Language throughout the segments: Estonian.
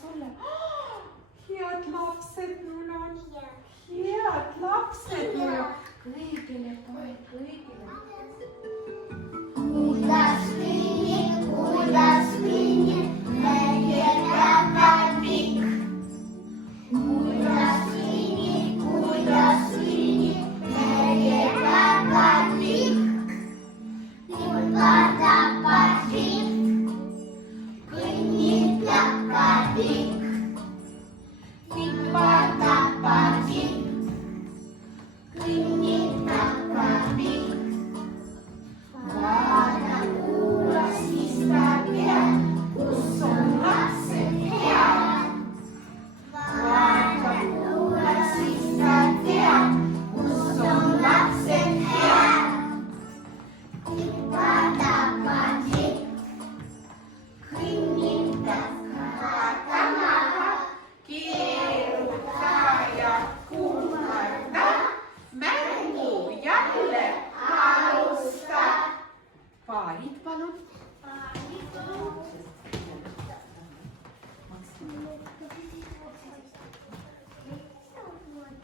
sulle. Head lapsed mul on. Head lapsed mul on. Kõigile paned, kõigile. Kuidas kõnni, meie päkapikk. Kuidas kõnni, meie päkapikk. Tippa-tappa-tikk, kõnnib päkapikk. Tippa-tappa-tikk, kõnnib päkapikk. Vaata, kuula, siis ta teab, kus on lapsed head. Vaata, kuula, siis ta teab, kus on lapsed head. Tippa-tappa-tikk, kõnnib päkapikk. Keeruta ja kummata, mängu jälle alusta. Paarid palun.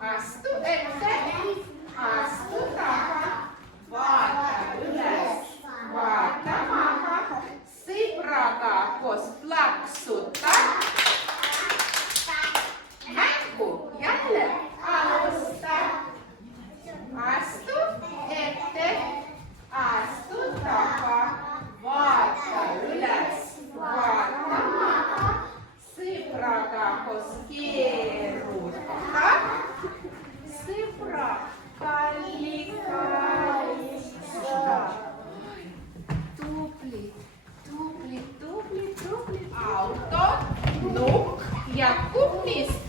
Astu ette, astu taha, vaata üles, vaata maha, sõbraga koos plaksuta. Mängu jälle alusta. Astu ette, astu taha, vaata üles, vaata maha, sõbraga koos keeruta. Sõbra kallista. Tubli, tubli, tubli, tubli. Auto, nukk ja kummist